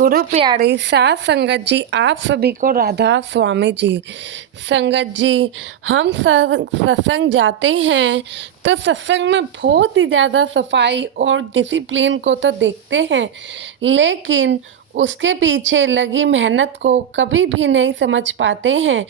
गुरु प्यारी साध संगत जी, आप सभी को राधा स्वामी जी। संगत जी, हम सत्संग जाते हैं तो सत्संग में बहुत ही ज़्यादा सफाई और डिसिप्लिन को तो देखते हैं, लेकिन उसके पीछे लगी मेहनत को कभी भी नहीं समझ पाते हैं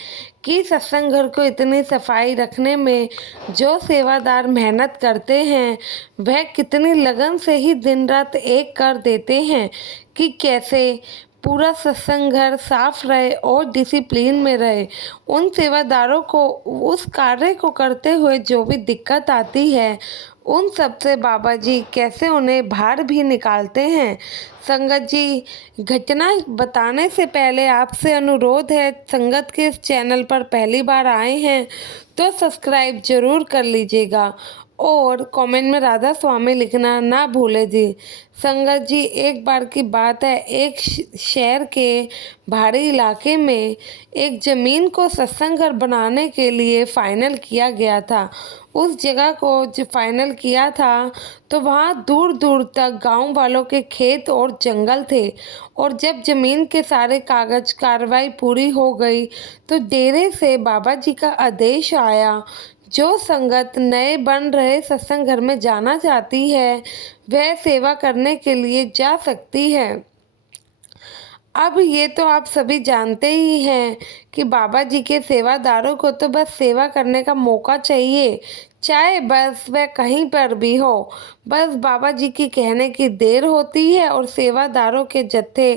कि सत्संग घर को इतनी सफाई रखने में जो सेवादार मेहनत करते हैं वह कितनी लगन से ही दिन रात एक कर देते हैं कि कैसे पूरा सत्संग घर साफ रहे और डिसिप्लिन में रहे। उन सेवादारों को उस कार्य को करते हुए जो भी दिक्कत आती है उन सब से बाबा जी कैसे उन्हें बाहर भी निकालते हैं। संगत जी, घटना बताने से पहले आपसे अनुरोध है, संगत के इस चैनल पर पहली बार आए हैं तो सब्सक्राइब जरूर कर लीजिएगा और कमेंट में राधा स्वामी लिखना ना भूले जी। संगत जी, एक बार की बात है, एक शहर के भारी इलाके में एक ज़मीन को सत्संग घर बनाने के लिए फाइनल किया गया था। उस जगह को जो फाइनल किया था तो वहाँ दूर दूर तक गांव वालों के खेत और जंगल थे। और जब ज़मीन के सारे कागज कार्रवाई पूरी हो गई तो डेरे से बाबा जी का आदेश आया, जो संगत नए बन रहे सत्संग घर में जाना चाहती है वह सेवा करने के लिए जा सकती है। अब ये तो आप सभी जानते ही हैं कि बाबा जी के सेवादारों को तो बस सेवा करने का मौका चाहिए, चाहे बस वह कहीं पर भी हो। बस बाबा जी की कहने की देर होती है और सेवादारों के जत्थे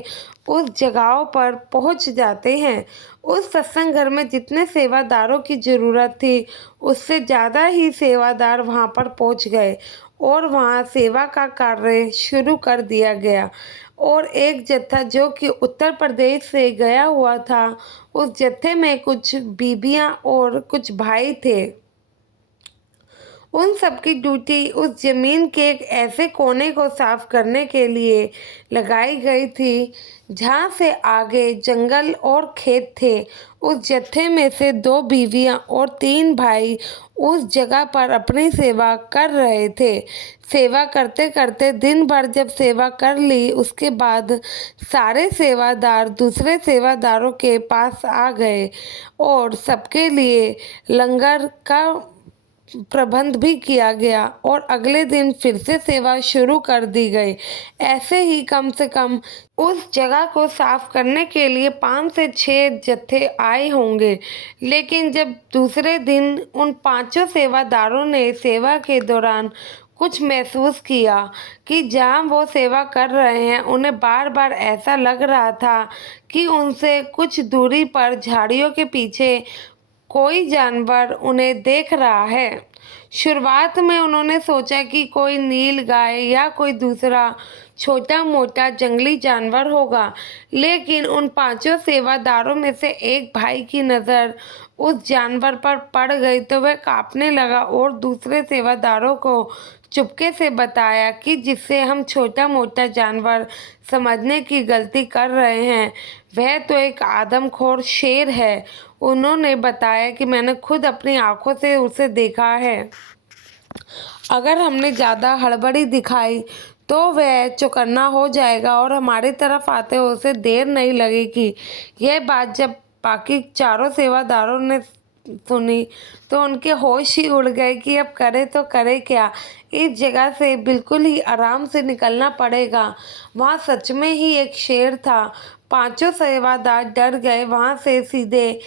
उस जगहों पर पहुंच जाते हैं। उस सत्संग घर में जितने सेवादारों की ज़रूरत थी उससे ज़्यादा ही सेवादार वहां पर पहुंच गए और वहां सेवा का कार्य शुरू कर दिया गया। और एक जत्था जो कि उत्तर प्रदेश से गया हुआ था, उस जत्थे में कुछ बीबियां और कुछ भाई थे। उन सबकी ड्यूटी उस जमीन के एक ऐसे कोने को साफ करने के लिए लगाई गई थी जहाँ से आगे जंगल और खेत थे। उस जत्थे में से 2 बीवियां और 3 भाई उस जगह पर अपनी सेवा कर रहे थे। सेवा करते करते दिन भर जब सेवा कर ली उसके बाद सारे सेवादार दूसरे सेवादारों के पास आ गए और सबके लिए लंगर का प्रबंध भी किया गया और अगले दिन फिर से सेवा शुरू कर दी गई। ऐसे ही कम से कम उस जगह को साफ करने के लिए 5 से 6 जत्थे आए होंगे। लेकिन जब दूसरे दिन उन 5 सेवादारों ने सेवा के दौरान कुछ महसूस किया कि जहाँ वो सेवा कर रहे हैं उन्हें बार बार ऐसा लग रहा था कि उनसे कुछ दूरी पर झाड़ियों के पीछे कोई जानवर उन्हें देख रहा है। शुरुआत में उन्होंने सोचा कि कोई नील गाय या कोई दूसरा छोटा मोटा जंगली जानवर होगा, लेकिन उन 5 सेवादारों में से एक भाई की नज़र उस जानवर पर पड़ गई तो वह कांपने लगा और दूसरे सेवादारों को चुपके से बताया कि जिससे हम छोटा मोटा जानवर समझने की गलती कर रहे हैं वह तो एक आदमखोर शेर है। उन्होंने बताया कि मैंने खुद अपनी आंखों से उसे देखा है। अगर हमने ज़्यादा हड़बड़ी दिखाई तो वह चौकन्ना हो जाएगा और हमारी तरफ आते उसे देर नहीं लगेगी। यह बात जब बाकी चारों सेवादारों ने सुनी तो उनके होश ही उड़ गए कि अब करे तो करे क्या। इस जगह से बिल्कुल ही आराम से निकलना पड़ेगा। वहाँ सच में ही एक शेर था। 5 सेवादार डर गए। वहाँ से सीधे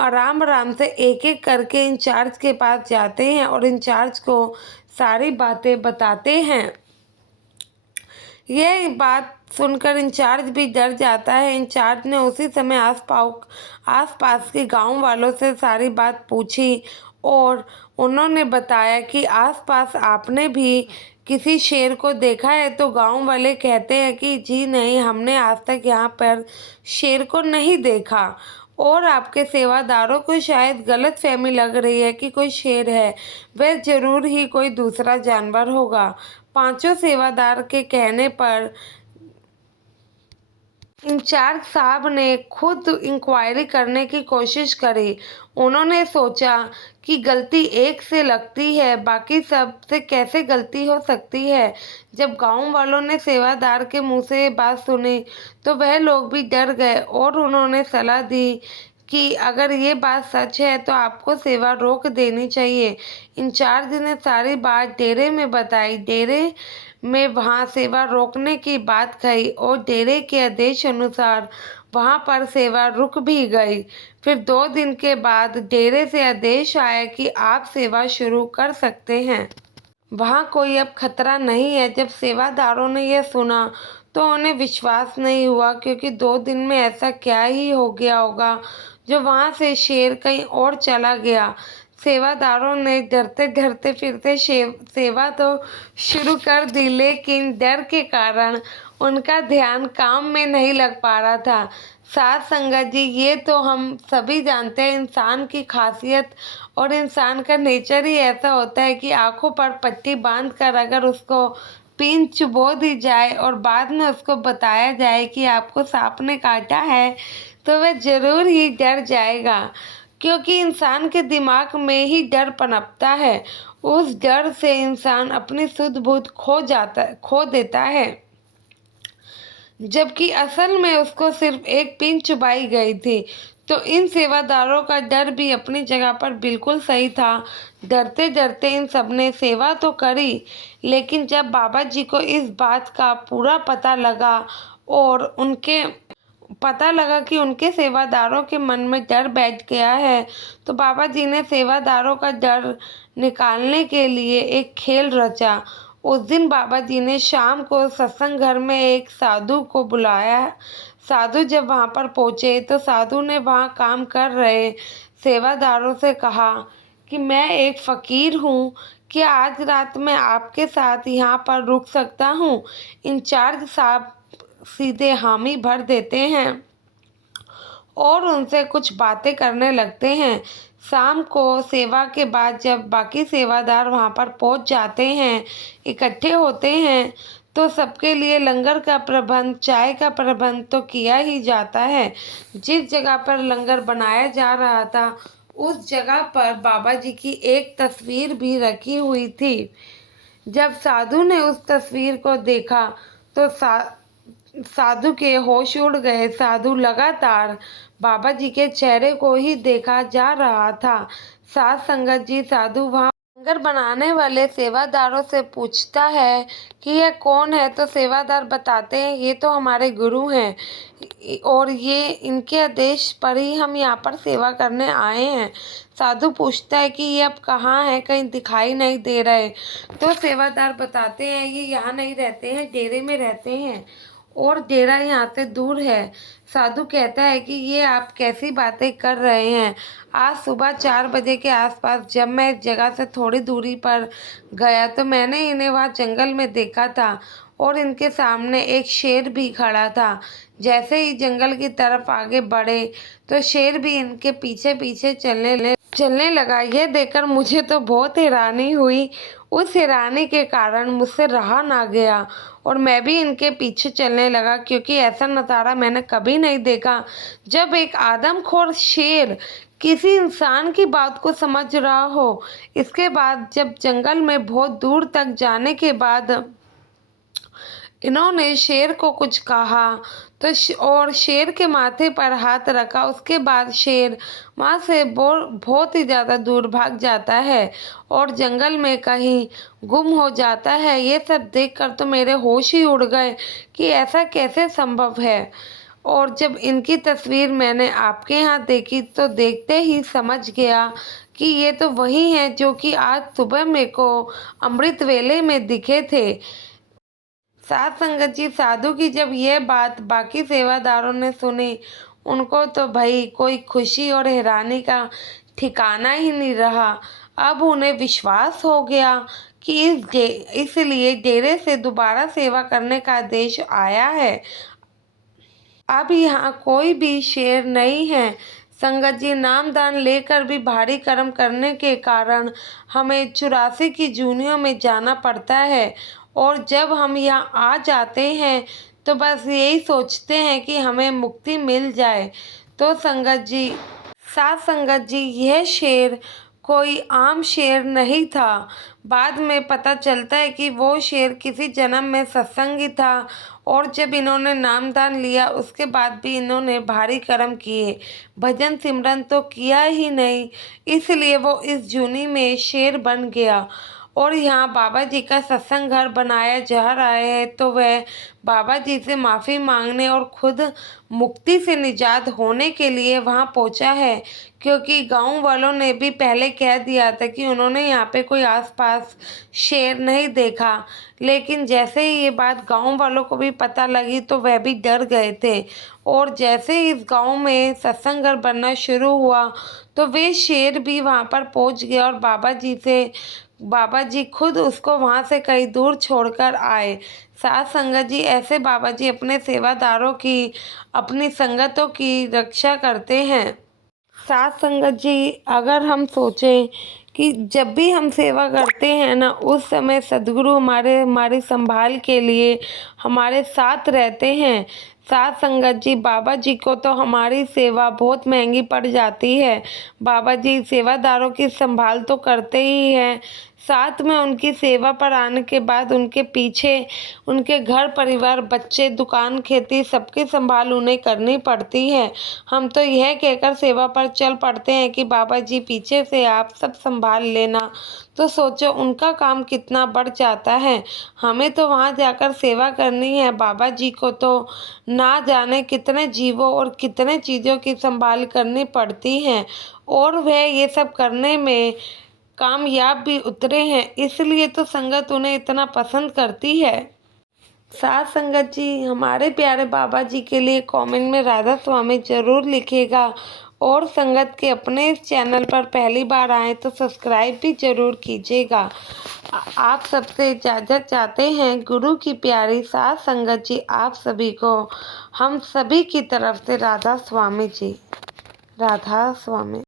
आराम आराम से एक एक करके इंचार्ज के पास जाते हैं और इंचार्ज को सारी बातें बताते हैं। यह बात सुनकर इंचार्ज भी डर जाता है। इंचार्ज ने उसी समय आसपास के गांव वालों से सारी बात पूछी और उन्होंने बताया कि आसपास आपने भी किसी शेर को देखा है? तो गांव वाले कहते हैं कि जी नहीं, हमने आज तक यहाँ पर शेर को नहीं देखा और आपके सेवादारों को शायद गलतफहमी लग रही है कि कोई शेर है, वह जरूर ही कोई दूसरा जानवर होगा। 5 सेवादार के कहने पर इंचार्ज साहब ने खुद इंक्वायरी करने की कोशिश करी। उन्होंने सोचा कि गलती एक से लगती है, बाकी सब से कैसे गलती हो सकती है। जब गांव वालों ने सेवादार के मुंह से ये बात सुनी तो वह लोग भी डर गए और उन्होंने सलाह दी कि अगर ये बात सच है तो आपको सेवा रोक देनी चाहिए। इंचार्ज ने सारी बात डेरे में बताई। डेरे में वहाँ सेवा रोकने की बात कही और डेरे के आदेश अनुसार वहाँ पर सेवा रुक भी गई। फिर 2 दिन के बाद डेरे से आदेश आया कि आप सेवा शुरू कर सकते हैं। वहाँ कोई अब खतरा नहीं है। जब सेवादारों ने यह सुना तो उन्हें विश्वास नहीं हुआ, क्योंकि 2 दिन में ऐसा क्या ही हो गया होगा जो वहाँ से शेर कहीं और चला गया। सेवादारों ने डरते डरते फिर से सेवा तो शुरू कर दी, लेकिन डर के कारण उनका ध्यान काम में नहीं लग पा रहा था। साथ संगत जी, ये तो हम सभी जानते हैं, इंसान की खासियत और इंसान का नेचर ही ऐसा होता है कि आंखों पर पट्टी बांधकर अगर उसको पीन चुबो दी जाए और बाद में उसको बताया जाए कि आपको सांप ने काटा है, तो वह जरूर ही डर जाएगा, क्योंकि इंसान के दिमाग में ही डर पनपता है। उस डर से इंसान अपनी सुध बुध खो देता है, जबकि असल में उसको सिर्फ एक पिन चुबाई गई थी। तो इन सेवादारों का डर भी अपनी जगह पर बिल्कुल सही था। डरते डरते इन सब ने सेवा तो करी, लेकिन जब बाबा जी को इस बात का पूरा पता लगा कि उनके सेवादारों के मन में डर बैठ गया है, तो बाबा जी ने सेवादारों का डर निकालने के लिए एक खेल रचा। उस दिन बाबा जी ने शाम को सत्संग घर में एक साधु को बुलाया। साधु जब वहां पर पहुंचे तो साधु ने वहां काम कर रहे सेवादारों से कहा कि मैं एक फकीर हूँ, क्या आज रात में आपके साथ यहाँ पर रुक सकता हूँ? इंचार्ज साहब सीधे हामी भर देते हैं और उनसे कुछ बातें करने लगते हैं। शाम को सेवा के बाद जब बाकी सेवादार वहां पर पहुंच जाते हैं, इकट्ठे होते हैं, तो सबके लिए लंगर का प्रबंध, चाय का प्रबंध तो किया ही जाता है। जिस जगह पर लंगर बनाया जा रहा था उस जगह पर बाबा जी की एक तस्वीर भी रखी हुई थी। जब साधु ने उस तस्वीर को देखा तो साधु के होश उड़ गए। साधु लगातार बाबा जी के चेहरे को ही देखा जा रहा था। साथ संगत जी, साधु वहाँ लंगर बनाने वाले सेवादारों से पूछता है कि यह कौन है, तो सेवादार बताते हैं ये तो हमारे गुरु हैं और ये इनके आदेश पर ही हम यहाँ पर सेवा करने आए हैं। साधु पूछता है कि ये अब कहाँ है, कहीं दिखाई नहीं दे रहे। तो सेवादार बताते हैं ये यहाँ नहीं रहते हैं, डेरे में रहते हैं और डेरा यहाँ से दूर है। साधु कहता है कि ये आप कैसी बातें कर रहे हैं? आज सुबह 4 बजे के आसपास जब मैं इस जगह से थोड़ी दूरी पर गया तो मैंने इन्हें वहाँ जंगल में देखा था और इनके सामने एक शेर भी खड़ा था। जैसे ही जंगल की तरफ आगे बढ़े तो शेर भी इनके पीछे पीछे चलने लगा। यह देखकर मुझे तो बहुत हैरानी हुई। उस हैरानी के कारण मुझसे रहा ना गया और मैं भी इनके पीछे चलने लगा, क्योंकि ऐसा नज़ारा मैंने कभी नहीं देखा जब एक आदमखोर शेर किसी इंसान की बात को समझ रहा हो। इसके बाद जब जंगल में बहुत दूर तक जाने के बाद इन्होंने शेर को कुछ कहा तो और शेर के माथे पर हाथ रखा। उसके बाद शेर वहाँ से बहुत ही ज़्यादा दूर भाग जाता है और जंगल में कहीं गुम हो जाता है। ये सब देखकर तो मेरे होश ही उड़ गए कि ऐसा कैसे संभव है। और जब इनकी तस्वीर मैंने आपके यहाँ देखी तो देखते ही समझ गया कि ये तो वही हैं जो कि आज सुबह मेरे को अमृत वेले में दिखे थे। साथ संगत जी, साधु की जब यह बात बाकी सेवादारों ने सुनी, उनको तो भाई कोई खुशी और हैरानी का ठिकाना ही नहीं रहा। अब उन्हें विश्वास हो गया कि इसलिए डेरे से दोबारा सेवा करने का आदेश आया है। अब यहाँ कोई भी शेर नहीं है। संगत जी, नामदान लेकर भी भारी कर्म करने के कारण हमें 84 की जूनियों में जाना पड़ता है और जब हम यहाँ आ जाते हैं तो बस यही सोचते हैं कि हमें मुक्ति मिल जाए। तो संगत जी, साथ संगत जी, यह शेर कोई आम शेर नहीं था। बाद में पता चलता है कि वो शेर किसी जन्म में सत्संगी था, और जब इन्होंने नामदान लिया उसके बाद भी इन्होंने भारी कर्म किए, भजन सिमरन तो किया ही नहीं, इसलिए वो इस जूनी में शेर बन गया। और यहाँ बाबा जी का सत्संग घर बनाया जा रहा है, तो वह बाबा जी से माफ़ी मांगने और खुद मुक्ति से निजात होने के लिए वहाँ पहुँचा है, क्योंकि गांव वालों ने भी पहले कह दिया था कि उन्होंने यहाँ पे कोई आसपास शेर नहीं देखा। लेकिन जैसे ही ये बात गांव वालों को भी पता लगी तो वह भी डर गए थे, और जैसे ही इस गांव में सत्संग घर बनना शुरू हुआ तो वे शेर भी वहाँ पर पहुँच गए, और बाबा जी खुद उसको वहाँ से कहीं दूर छोड़कर आए। साथ संगत जी, ऐसे बाबा जी अपने सेवादारों की, अपनी संगतों की रक्षा करते हैं। साथ संगत जी, अगर हम सोचें कि जब भी हम सेवा करते हैं ना, उस समय सद्गुरु हमारी संभाल के लिए हमारे साथ रहते हैं। साथ संगत जी, बाबा जी को तो हमारी सेवा बहुत महंगी पड़ जाती है। बाबा जी सेवादारों की संभाल तो करते ही हैं, साथ में उनकी सेवा पर आने के बाद उनके पीछे उनके घर परिवार, बच्चे, दुकान, खेती सबकी संभाल उन्हें करनी पड़ती है। हम तो यह कहकर सेवा पर चल पड़ते हैं कि बाबा जी पीछे से आप सब संभाल लेना, तो सोचो उनका काम कितना बढ़ जाता है। हमें तो वहाँ जाकर सेवा करनी है, बाबा जी को तो ना जाने कितने जीवों और कितने चीज़ों की संभाल करनी पड़ती है, और वह ये सब करने में कामयाब भी उतरे हैं, इसलिए तो संगत उन्हें इतना पसंद करती है। साथ संगत जी, हमारे प्यारे बाबा जी के लिए कमेंट में राधा स्वामी जरूर लिखिएगा, और संगत के अपने इस चैनल पर पहली बार आए तो सब्सक्राइब भी जरूर कीजिएगा। आप सबसे इजाज़त चाहते हैं गुरु की प्यारी। साथ संगत जी, आप सभी को हम सभी की तरफ से राधा स्वामी जी, राधा स्वामी।